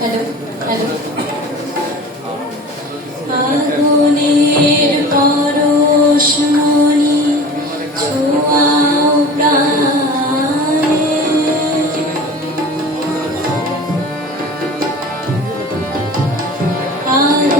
Hello hello আগুনের পরশ মনি ছোঁয়াও প্রাণে। আগুন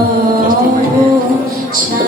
Oh, child.